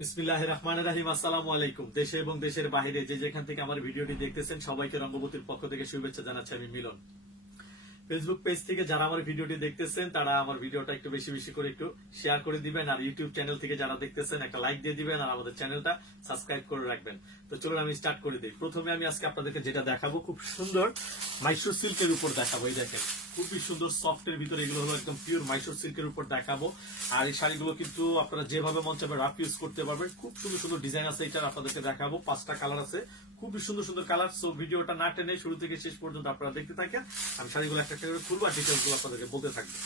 বিসমিল্লাহির রহমানির রহিম। আসসালামু আলাইকুম। দেশে এবং দেশের বাইরে যে যেখান থেকে আমার ভিডিওটি দেখতেছেন সবাইকে রঙ্গবতীর পক্ষ থেকে শুভেচ্ছা জানাচ্ছি আমি মিলন। ফেসবুক পেজ থেকে যারা আমার ভিডিওটি দেখতেছেন তারা আমার ভিডিওটা একটু বেশি বেশি করে একটু শেয়ার করে দিবেন, আর ইউটিউব চ্যানেল থেকে যারা দেখতেছেন একটা লাইক দিয়ে দিবেন, আর আমাদের চ্যানেলটা সাবস্ক্রাইব করে রাখবেন। তো চলুন আমি স্টার্ট করে দিই। প্রথমে আমি আজকে আপনাদেরকে যেটা দেখাবো খুব সুন্দর মাইশোর সিল্কের উপর দেখাবো। এই দেখেন খুবই সুন্দর সফটের ভিতরে, এগুলো হলো একদম পিওর মাইশোর সিল্কের উপর দেখাবো। আর এই শাড়িগুলো কিন্তু আপনারা যেভাবে মন চাবে রাফ ইউজ করতে পারবেন। খুব সুন্দর সুন্দর ডিজাইন আছে, এটা আপনাদেরকে দেখাবো। 5টা কালার আছে, খুবই সুন্দর সুন্দর কালার। সো ভিডিওটা না টেনে শুরু থেকে শেষ পর্যন্ত আপনারা দেখতে থাকেন। আমি শাড়িগুলো একটা একটা করে খুলবো আর ডিটেলস গুলো আপনাদেরকে বলতে থাকবো।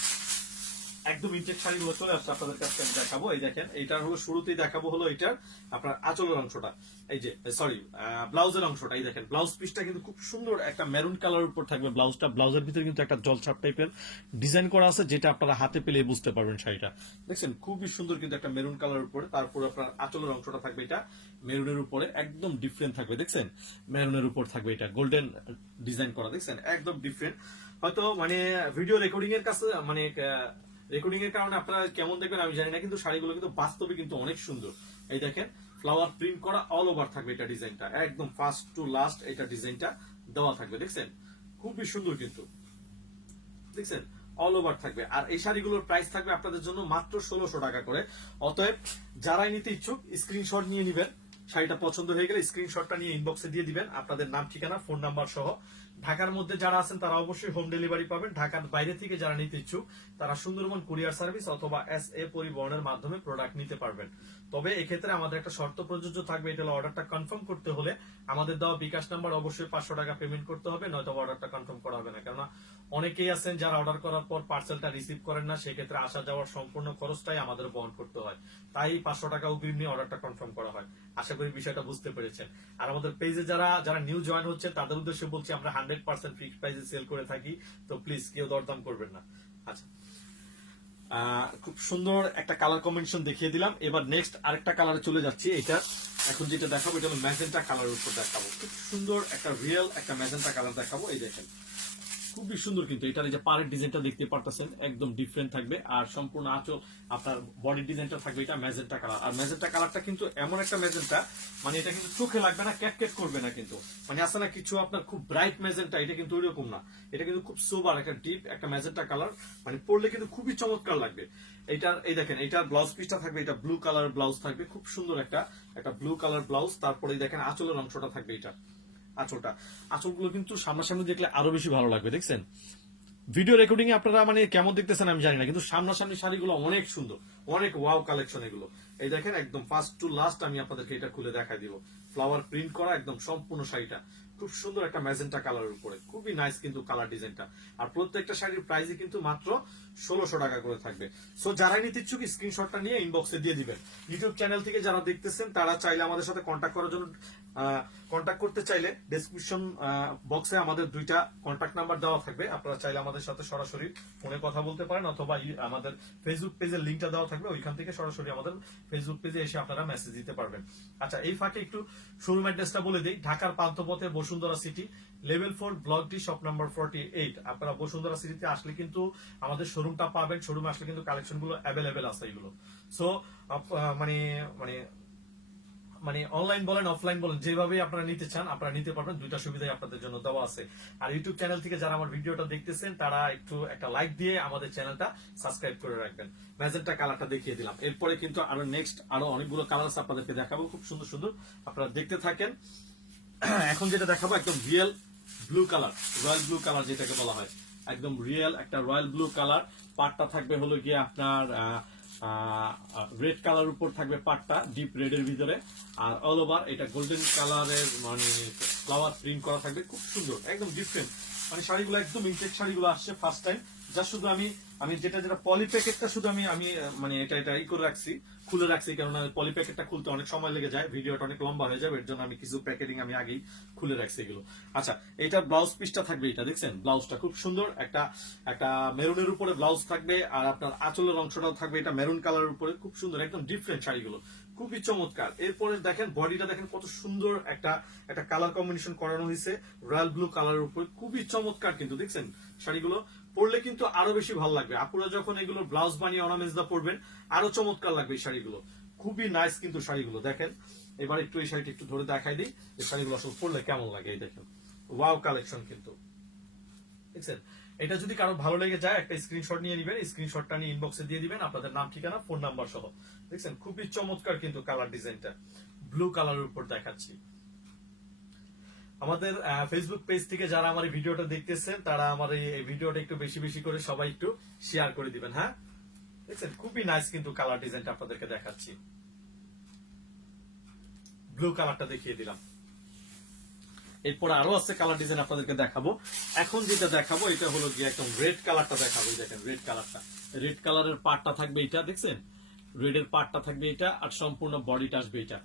একদম ইনটেক শাড়িগুলো চলে আসছে আপনাদের কাছে আমি দেখাবো। এই দেখেন এইটার হলো শুরুতেই দেখাবো হলো এটার আপনার আঁচলের অংশটা, এই যে সরি ব্লাউজের অংশটা। এই দেখেন ব্লাউজ পিসটা কিন্তু খুব সুন্দর একটা মেরুন কালার উপর থাকবে ব্লাউজটা। ব্লাউজের ভিতরে কিন্তু একটা জলছাপ টাইপের ডিজাইন করা আছে, যেটা আপনারা হাতে পেলে বুঝতে পারবেন শাড়িটা। দেখছেন খুবই সুন্দর কিন্তু একটা মেরুন কালার উপরে। তারপর আপনার আঁচলের অংশটা থাকবে এটা মেরুনের উপরে, একদম ডিফারেন্ট থাকবে। দেখছেন মেরুনের উপর থাকবে এটা গোল্ডেন ডিজাইন করা, দেখছেন একদম ডিফারেন্ট। হয়তো মানে ভিডিও রেকর্ডিং এর কাছে মানে রেকর্ডিং এর কারণে আপনারা কেমন দেখবেন আমি জানি না, কিন্তু শাড়িগুলো কিন্তু বাস্তবে কিন্তু অনেক সুন্দর। এই দেখেন ফ্লাওয়ার প্রিন্ট করা অল ওভার থাকবে এটা ডিজাইনটা, একদম ফার্স্ট টু লাস্ট এটা ডিজাইনটা দেওয়া থাকবে। দেখছেন খুবই সুন্দর কিন্তু, দেখছেন অল ওভার থাকবে। আর এই শাড়িগুলোর প্রাইস থাকবে আপনাদের জন্য মাত্র 1600 টাকা করে। অতএব যারাই নিতে ইচ্ছুক স্ক্রিনশট নিয়ে নিবেন, শাড়িটা পছন্দ হয়ে গেলে স্ক্রিনশটটা নিয়ে ইনবক্সে দিয়ে দিবেন আপনাদের নাম ঠিকানা ফোন নাম্বার সহ। ঢাকার মধ্যে যারা আছেন তারা অবশ্যই হোম ডেলিভারি পাবেন। ঢাকার বাইরে থেকে যারা নিতে ইচ্ছুক তারা সুন্দরবন কুরিয়ার সার্ভিস অথবা SA পরিবহনের মাধ্যমে প্রোডাক্ট নিতে পারবেন। তবে এক্ষেত্রে আমাদের একটা শর্ত প্রযোজ্য থাকবে, এটা হলো অর্ডারটা কনফার্ম করতে হলে আমাদের দেওয়া বিকাশ নাম্বার অবশ্যই 500 টাকা পেমেন্ট করতে হবে, নয়তো অর্ডারটা কনফার্ম করা হবে না। কেননা অনেকেই আছেন যারা অর্ডার করার পর পার্সেলটা রিসিভ করেন না, সেক্ষেত্রে আসা যাওয়ার সম্পূর্ণ খরচটাই আমাদের বহন করতে হয়। তাই 500 টাকা অগ্রিম নিয়ে অর্ডারটা কনফার্ম করা হয়। আশা করি বিষয়টা বুঝতে পেরেছেন। আর আমাদের পেজে যারা যারা নিউ জয়েন হচ্ছে তাদের উদ্দেশ্যে বলছি, আমরা 100% ফিক্সড প্রাইসে সেল করে থাকি। তো প্লিজ কেউ দরদাম করবেন না। আচ্ছা, খুব সুন্দর একটা কালার কম্বিনেশন দেখিয়ে দিলাম। এবার নেক্সট আরেকটা কালারে চলে যাচ্ছি। এটা এখন যেটা দেখাবো এটা হলো ম্যাজেন্টা কালারের উপর দেখাবো। খুব সুন্দর একটা রিয়েল একটা ম্যাজেন্টা কালার দেখাবো। এই দেখেন খুবই সুন্দর কিন্তু এটার এই যে পাড়ের ডিজাইনটা দেখতে পারতেছেন একদম ডিফারেন্ট থাকবে। আর সম্পূর্ণ আঁচল আপনার বডি ডিজাইনটা থাকবে এটা ম্যাজেন্টা কালার। আর ম্যাজেন্টা কালারটা কিন্তু এমন একটা ম্যাজেন্টা, মানে এটা কিন্তু চোখে লাগবে না, ক্যাটকেট করবে না কিন্তু। মানে আসে না কিছু আপনার খুব ব্রাইট ম্যাজেন্টা, এটা কিন্তু ওইরকম না। এটা কিন্তু খুব সোবার একটা ডিপ একটা ম্যাজেন্টা কালার, মানে পরলে কিন্তু খুবই চমৎকার লাগবে। এটার এই দেখেন এটার ব্লাউজ পিসটা থাকবে এটা ব্লু কালার ব্লাউজ থাকবে, খুব সুন্দর একটা ব্লু কালার ব্লাউজ। তারপরে দেখেন আঁচলের অংশটা থাকবে এটা আঁচলটা। আঁচলগুলো কিন্তু সামনাসামনি দেখলে আরো বেশি ভালো লাগবে। দেখছেন ভিডিও রেকর্ডিং এ আপনারা মানে কেমন দেখতেছেন আমি জানি না, কিন্তু সামনাসামনি শাড়িগুলো অনেক সুন্দর, অনেক ওয়াও কালেকশন এগুলো। এই দেখেন একদম ফার্স্ট টু লাস্ট আমি আপনাদেরকে এটা খুলে দেখা দিব। ফ্লাওয়ার প্রিন্ট করা একদম সম্পূর্ণ শাড়িটা খুব সুন্দর একটা ম্যাজেন্টা কালারের উপরে, খুবই নাইস কিন্তু কালার ডিজাইনটা। আর প্রত্যেকটা শাড়ির প্রাইসই কিন্তু মাত্র 1600 টাকা করে থাকবে। সো যারা নিতে ইচ্ছুক স্ক্রিনশটটা নিয়ে ইনবক্সে দিয়ে দিবেন। ইউটিউব চ্যানেল থেকে যারা দেখতেছেন তারা চাইলে আমাদের সাথে কন্ট্যাক্ট করার জন্য কন্ট্যাক্ট করতে চাইলে ডেসক্রিপশন বক্সে আমাদের 2টা কন্ট্যাক্ট নাম্বার দেওয়া থাকবে। আপনারা চাইলে আমাদের সাথে সরাসরি ফোনে কথা বলতে পারেন, অথবা আমাদের ফেসবুক পেজের লিঙ্কটা দেওয়া থাকবে, ওইখান থেকে সরাসরি আমাদের ফেসবুক পেজে এসে আপনারা মেসেজ দিতে পারবেন। আচ্ছা, এই ফাঁকে একটু শোরুম অ্যাড্রেসটা বলে দিই। ঢাকার পান্থপথে Bashundhara city level 4 block D shop number 48। আপনারা বসুন্ধরা সিটিতে আসলে কিন্তু আমাদের শোরুমটা পাবেন। শোরুমে আসলে কিন্তু কালেকশন গুলো অ্যাভেলেবেল আছে এগুলো। সো মানে মানে মানে অনলাইন বলেন অফলাইন বলেন যেভাবে আপনারা নিতে চান আপনারা নিতে পারবেন, 2টা সুবিধাই আপনাদের জন্য দেওয়া আছে। আর ইউটিউব চ্যানেল থেকে যারা আমার ভিডিওটা দেখতেছেন তারা একটু একটা লাইক দিয়ে আমাদের চ্যানেলটা সাবস্ক্রাইব করে রাখবেন। ম্যাজেন্টা কালারটা দেখিয়ে দিলাম। এরপরে কিন্তু আরো নেক্সট আরো অনেকগুলো কালার আপনাদেরকে দেখাবো, খুব সুন্দর সুন্দর, আপনারা দেখতে থাকেন। এখন যেটা দেখাবো একদম real blue colour, royal blue colour যেটাকে বলা হয়, একদম রিয়েল একটা রয়্যাল ব্লু কালার। পাটটা থাকবে হলো গিয়ে আপনার রেড কালার উপর থাকবে পাটটা ডিপ রেড এর ভিতরে। আর অল ওভার এটা গোল্ডেন কালারের মানে ফ্লাওয়ার প্রিন্ট করা থাকবে, খুব সুন্দর একদম ডিফারেন্ট। মানে শাড়িগুলো একদম ইনটেক শাড়িগুলো আসছে ফার্স্ট টাইম। যা শুধু আমি আমি যেটা যেটা পলি প্যাকেটটা শুধু আমি আমি মানে এটা ই করে রাখছি, খুলে রাখছি, কারণ পলি প্যাকেটটা খুলতে অনেক সময় লেগে যায়, ভিডিওটা অনেক লম্বা হয়ে যাবে, এর জন্য আমি কিছু প্যাকেটিং আমি আগেই খুলে রাখছি এগুলো। আচ্ছা, এটা ব্লাউজ পিসটা থাকবে এটা দেখছেন, ব্লাউজটা খুব সুন্দর একটা একটা মেরুনের উপরে ব্লাউজ থাকবে। আর আপনার আঁচলের অংশটাও থাকবে এটা মেরুন কালারের উপরে, খুব সুন্দর একদম ডিফারেন্ট শাড়িগুলো, খুবই চমৎকার। এরপরে দেখেন বডিটা দেখেন কত সুন্দর একটা একটা কালার কম্বিনেশন করানো হয়েছে রয়্যাল ব্লু কালারের উপরে, খুবই চমৎকার কিন্তু দেখছেন শাড়িগুলো পরলে কিন্তু আরো বেশি ভালো লাগবে। আপুরা যখন এগুলো ব্লাউজ বানিয়ে অর্নামেন্টস দা পরবেন আরো চমৎকার লাগবে এই শাড়িগুলো। খুবই নাইস কিন্তু শাড়িগুলো দেখেন। এবার একটু এই শাড়িটা একটু ধরে দেখাই দিই, এই শাড়িগুলো আসলে পরলে কেমন লাগে। এই দেখেন, ওয়াও কালেকশন কিন্তু, দেখছেন। এটা যদি কারো ভালো লেগে যায় একটা স্ক্রিনশট নিয়ে নেবেন, স্ক্রিনশটটা নিয়ে ইনবক্সে দিয়ে দিবেন আপনাদের নাম, ঠিকানা, ফোন নাম্বার সহ। দেখছেন খুবই চমৎকার কিন্তু কালার ডিজাইনটা, ব্লু কালারের উপর দেখাচ্ছি। আমাদের ফেসবুক পেজ থেকে যারা আমার এই ভিডিওটা দেখতেছেন তারা আমার এই ভিডিওটা একটু বেশি বেশি করে সবাই একটু শেয়ার করে দিবেন। হ্যাঁ, দেখছেন খুবই নাইস কিন্তু কালার ডিজাইনটা আপনাদেরকে দেখাচ্ছি। ব্লু কালারটা দেখিয়ে দিলাম। এরপর আরো আছে কালার ডিজাইন আপনাদেরকে দেখাবো। এখন যেটা দেখাবো এটা হলো গিয়ে একদম রেড কালারটা দেখাবো। দেখেন রেড কালারটা, রেড কালারের পার্টটা থাকবে এটা, দেখছেন রেড এর পার্টটা থাকবে এটা, আর সম্পূর্ণ বডিটা আসবে এটা।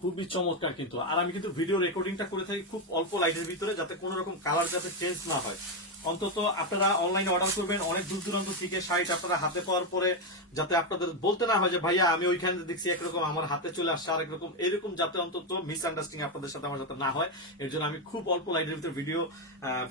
খুবই চমৎকার কিন্তু। আর আমি কিন্তু ভিডিও রেকর্ডিংটা করে থাকি খুব অল্প লাইটের ভিতরে, যাতে কোনো রকম কালার যাতে চেঞ্জ না হয়। অন্তত আপনারা অনলাইনে অর্ডার করবেন অনেক দূর দূরান্ত থেকে, শাড়িটা আপনারা হাতে পাওয়ার পরে যাতে আপনাদের বলতে না হয় যে ভাইয়া আমি ওইখানে দেখছি একরকম আমার হাতে চলে আসছে আরেক রকম, এরকম যাতে অন্তত মিসআন্ডারস্ট্যান্ডিং আপনাদের সাথে আমার যাতে না হয়, এর জন্য আমি খুব অল্প লাইটের ভিতরে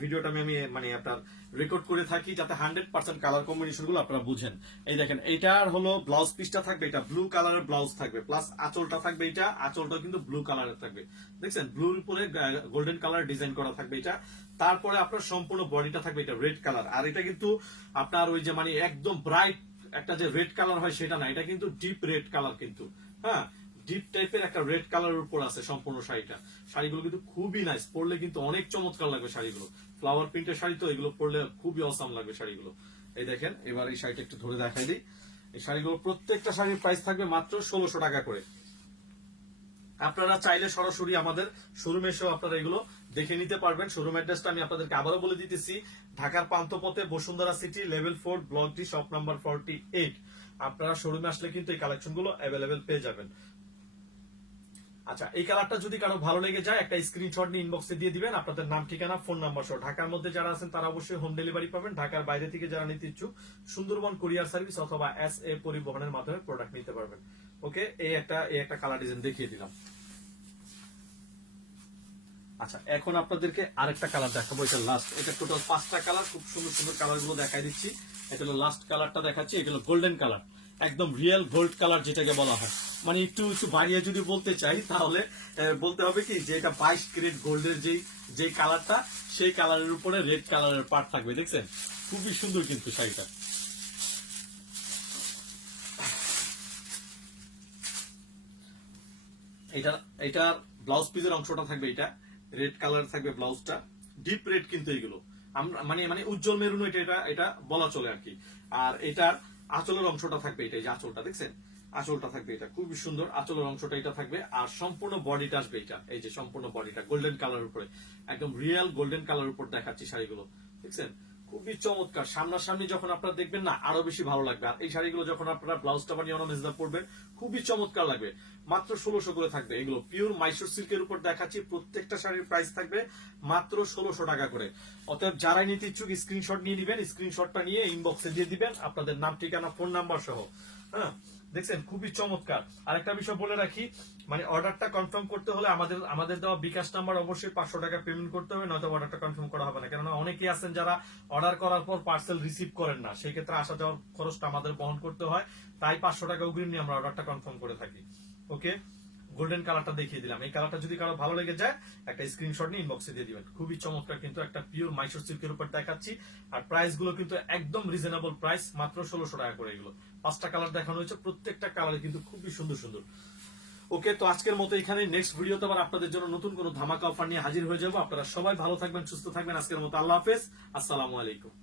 ভিডিওটা আমি মানে আপনার রেকর্ড করে থাকি, যাতে 100% কালার কম্বিনেশন গুলো আপনারা বুঝেন। এই দেখেন এইটার হলো ব্লাউজ পিসটা থাকবে, এটা ব্লু কালারের ব্লাউজ থাকবে, প্লাস আঁচলটা থাকবে, এটা আঁচলটা কিন্তু ব্লু কালারের থাকবে। দেখছেন ব্লুর উপরে গোল্ডেন কালার ডিজাইন করা থাকবে এটা। তারপরে আপনার সম্পূর্ণ বডিটা থাকবে এটা রেড কালার। আর এটা কিন্তু আপনার ওই যে মানে একদম ব্রাইট একটা যে রেড কালার হয় সেটা না, এটা কিন্তু ডিপ রেড কালার কিন্তু। হ্যাঁ, ডিপ টাইপের একটা রেড কালারের উপর আছে সম্পূর্ণ শাড়িটা। শাড়িগুলো কিন্তু খুবই নাইস, পরলে কিন্তু অনেক চমৎকার লাগবে শাড়িগুলো। ফ্লাওয়ার প্রিন্টের শাড়ি তো, এগুলো পরলে খুবই অসাম লাগবে শাড়িগুলো। এই দেখেন, এবার এই শাড়িটা একটু ধরে দেখাই দিই। এই শাড়িগুলো প্রত্যেকটা শাড়ির প্রাইস থাকবে মাত্র 1600 টাকা করে। আপনারা চাইলে সরাসরি আমাদের শোরুমে এসেও আপনারা এগুলো দেখে নিতে পারবেন। শোরুম অ্যাড্রেসটা আমি আপনাদেরকে আবারও বলে দিতেছি, ঢাকার পান্থপথে Bashundhara city, level 4, block D, shop number 48। আপনারা শোরুমে আসলে কিন্তু এই কালেকশন গুলো অ্যাভেলেবেল পেয়ে যাবেন। আচ্ছা, এই কালারটা যদি কারো ভালো লেগে যায় একটা স্ক্রিনশট নিয়ে ইনবক্সে দিয়ে দিবেন আপনাদের নাম, ঠিকানা, ফোন নাম্বার সহ। ঢাকার মধ্যে যারা আছেন তারা অবশ্যই হোম ডেলিভারি পাবেন। ঢাকার বাইরে থেকে যারা নিতে ইচ্ছুক সুন্দরবন কুরিয়ার সার্ভিস অথবা SA পরিবহনের মাধ্যমে প্রোডাক্ট নিতে পারবেন। ওকে, এই একটা কালার ডিজাইন দেখিয়ে দিলাম। আচ্ছা, এখন আপনাদেরকে আরেকটা কালার দেখাবো, এটা লাস্ট। এটা টোটাল 5টা কালার, খুব সুন্দর সুন্দর কালার গুলো দেখাই দিচ্ছি। এটা হলো লাস্ট কালারটা দেখাচ্ছি, এটা হলো গোল্ডেন কালার, একদম রিয়েল গোল্ড কালার যেটাকে বলা হয়। মানে একটু একটু বাড়িয়ে যদি বলতে চাই তাহলে বলতে হবে কি যে এটা 22 ক্যারেট গোল্ডের যেই কালারটা, সেই কালারের উপরে রেড কালারের পার্ট থাকবে। দেখছেন খুবই সুন্দর কিন্তু শাড়িটা। এটার ব্লাউজ পিসের অংশটা থাকবে এটা রেড কালার থাকবে, ব্লাউজটা ডিপ রেড কিন্তু এগুলো আমরা মানে মানে উজ্জ্বল মেরুন এটা বলা চলে আর কি। আর এটার আঁচলের অংশটা থাকবে এটা, এই যে আঁচলটা দেখছেন, আঁচলটা থাকবে এটা খুবই সুন্দর, আঁচলের অংশটা এটা থাকবে। আর সম্পূর্ণ বডিটা আসবে এটা, এই যে সম্পূর্ণ বডিটা গোল্ডেন কালার উপরে, একদম রিয়েল গোল্ডেন কালার উপর দেখাচ্ছি শাড়িগুলো। দেখছেন খুবই চমৎকার। সামনাসামনি যখন আপনারা দেখবেন না আরো বেশি ভালো লাগবে। আর এই শাড়িগুলো যখন আপনারা ব্লাউজটা বানিয়ে অর্নামেন্টস দা পরবেন খুবই চমৎকার লাগবে। মাত্র 1600 করে থাকবে। এগুলো পিওর মাইসোর সিল্কের উপর দেখাচ্ছি, প্রত্যেকটা শাড়ির প্রাইস থাকবে মাত্র 1600 টাকা করে। অতএব যারাই নিতে ইচ্ছুক স্ক্রিনশট নিয়ে নিবেন, স্ক্রিনশটটা নিয়ে ইনবক্সে দিয়ে দিবেন আপনাদের নাম, ঠিকানা, ফোন নাম্বার সহ। হ্যাঁ, দেখছেন খুবই চমৎকার। আর একটা বিষয় বলে রাখি, মানে অর্ডারটা কনফার্ম করতে হলে আমাদের দেওয়া বিকাশ নাম্বার অবশ্যই 500 টাকা পেমেন্ট করতে হবে, নয়তো অর্ডারটা কনফার্ম করা হবে না। কেননা অনেকেই আছেন যারা অর্ডার করার পর পার্সেল রিসিভ করেন না, সেই ক্ষেত্রে আসা যাওয়ার খরচটা আমাদের বহন করতে হয়, তাই 500 টাকা অগ্রিম নিয়ে আমরা অর্ডারটা কনফার্ম করে থাকি। ওকে, গোল্ডেন কালারটা দেখিয়ে দিলাম। এই কালারটা যদি কারো ভালো লেগে যায় একটা স্ক্রিনশট নিয়ে ইনবক্সে দিয়ে দিবেন। খুবই চমৎকার কিন্তু, একটা পিওর মাইসোর সিল্কের উপর দেখাচ্ছি। আর প্রাইস গুলো কিন্তু একদম রিজনেবল প্রাইস, মাত্র 1600 টাকা করে। এগুলো 5টা কালার দেখানো হয়েছে, প্রত্যেকটা কালার কিন্তু খুবই সুন্দর সুন্দর। ওকে, তো আজকের মতো এখানে, নেক্সট ভিডিওতে আবার আপনাদের জন্য নতুন কোনো ধামাকা অফার নিয়ে হাজির হয়ে যাবো। আপনারা সবাই ভালো থাকবেন, সুস্থ থাকবেন। আজকের মতো আল্লাহ হাফেজ, আসসালামু আলাইকুম।